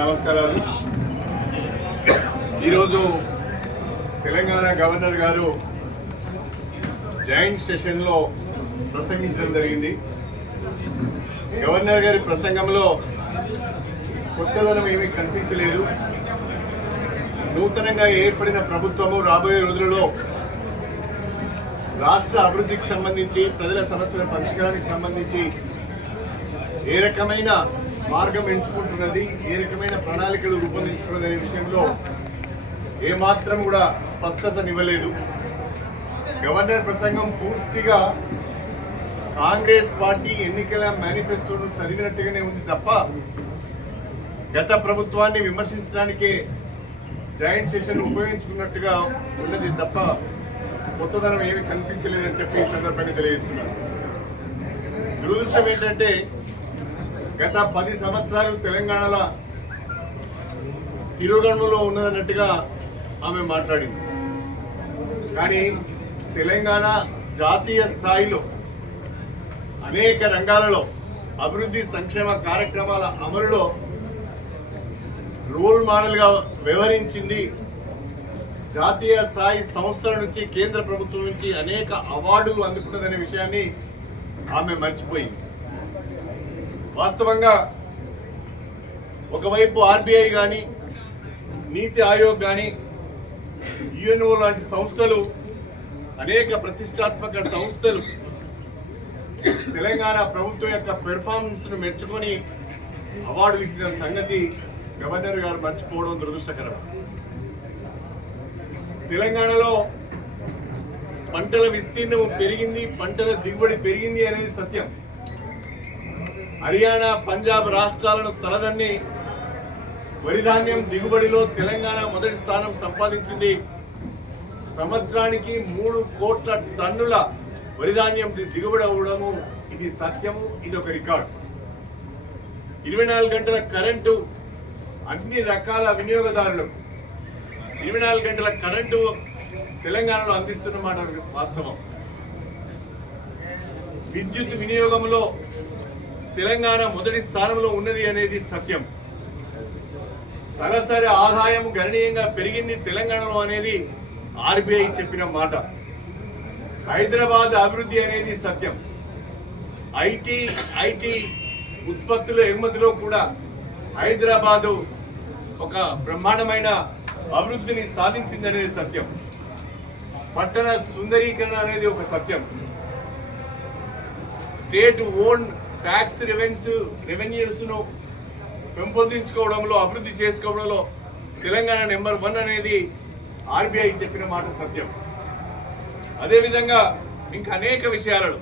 నమస్కారాలు. ఈరోజు తెలంగాణ గవర్నర్ గారు జాయింట్ సెషన్లో ప్రసంగించడం జరిగింది. గవర్నర్ గారి ప్రసంగంలో కొత్తదనం ఏమీ కనిపించలేదు. నూతనంగా ఏర్పడిన ప్రభుత్వము రాబోయే రోజులలో రాష్ట్ర అభివృద్ధికి సంబంధించి, ప్రజల సమస్యల పరిష్కారానికి సంబంధించి ఏ రకమైన మార్గం ఎంచుకుంటున్నది, ఏ రకమైన ప్రణాళికలు రూపొందించుకున్నది అనే విషయంలో ఏమాత్రం కూడా స్పష్టతనివ్వలేదు. గవర్నర్ ప్రసంగం పూర్తిగా కాంగ్రెస్ పార్టీ ఎన్నికల మేనిఫెస్టోను చదివినట్టుగానే ఉంది తప్ప గత ప్రభుత్వాన్ని విమర్శించడానికే జాయింట్ సెషన్ ఉపయోగించుకున్నట్టుగా ఉన్నది తప్ప కొత్తదనం ఏమీ కనిపించలేదని చెప్పి ఈ సందర్భంగా తెలియజేస్తున్నారు. దురదృష్టం ఏంటంటే గత 10 సంవత్సరాలు తెలంగాణలో తిరుగణంలో ఉన్నదన్నట్టుగా ఆమె మాట్లాడింది. కానీ తెలంగాణ జాతీయ స్థాయిలో అనేక రంగాలలో అభివృద్ధి సంక్షేమ కార్యక్రమాల అమలులో రోల్ మోడల్గా వ్యవహరించింది. జాతీయ స్థాయి సంస్థల నుంచి, కేంద్ర ప్రభుత్వం నుంచి అనేక అవార్డులు అందుకున్నదనే విషయాన్ని ఆమె మర్చిపోయింది. వాస్తవంగా ఒకవైపు ఆర్బీఐ కానీ, నీతి ఆయోగ్ కానీ, యుఎన్ఓ లాంటి సంస్థలు, అనేక ప్రతిష్టాత్మక సంస్థలు తెలంగాణ ప్రభుత్వం యొక్క పెర్ఫార్మెన్స్ను మెచ్చుకొని అవార్డులు ఇచ్చిన సంగతి గవర్నర్ గారు మర్చిపోవడం దురదృష్టకరం. తెలంగాణలో పంటల విస్తీర్ణం పెరిగింది, పంటల దిగుబడి పెరిగింది అనేది సత్యం. హర్యానా, పంజాబ్ రాష్ట్రాలను తలదన్ని వరి ధాన్యం దిగుబడిలో తెలంగాణ మొదటి స్థానం సంపాదించింది. సంవత్సరానికి 3 కోట్ల టన్నుల వరి ధాన్యం దిగుబడి అవ్వడము ఇది సత్యము, ఇది ఒక రికార్డు. 24 గంటల కరెంటు అన్ని రకాల వినియోగదారులకు 24 గంటల కరెంటు తెలంగాణలో అందిస్తున్న మాట వాస్తవం. విద్యుత్ వినియోగంలో తెలంగాణ మొదటి స్థానంలో ఉన్నది అనేది సత్యం. తలసరి ఆదాయం గణనీయంగా పెరిగింది తెలంగాణలో అనేది ఆర్బీఐ చెప్పిన మాట. హైదరాబాద్ అభివృద్ధి అనేది సత్యం. ఐటీ ఉత్పత్తుల ఎగుమతిలో కూడా హైదరాబాదు ఒక బ్రహ్మాండమైన అభివృద్ధిని సాధించింది అనేది సత్యం. పట్టణ సుందరీకరణ అనేది ఒక సత్యం. స్టేట్ ఓన్ ట్యాక్స్ రెవెన్యూస్ను పెంపొందించుకోవడంలో, అభివృద్ధి చేసుకోవడంలో తెలంగాణ నెంబర్ 1 అనేది ఆర్బీఐ చెప్పిన మాట సత్యం. అదేవిధంగా ఇంకా అనేక విషయాలలో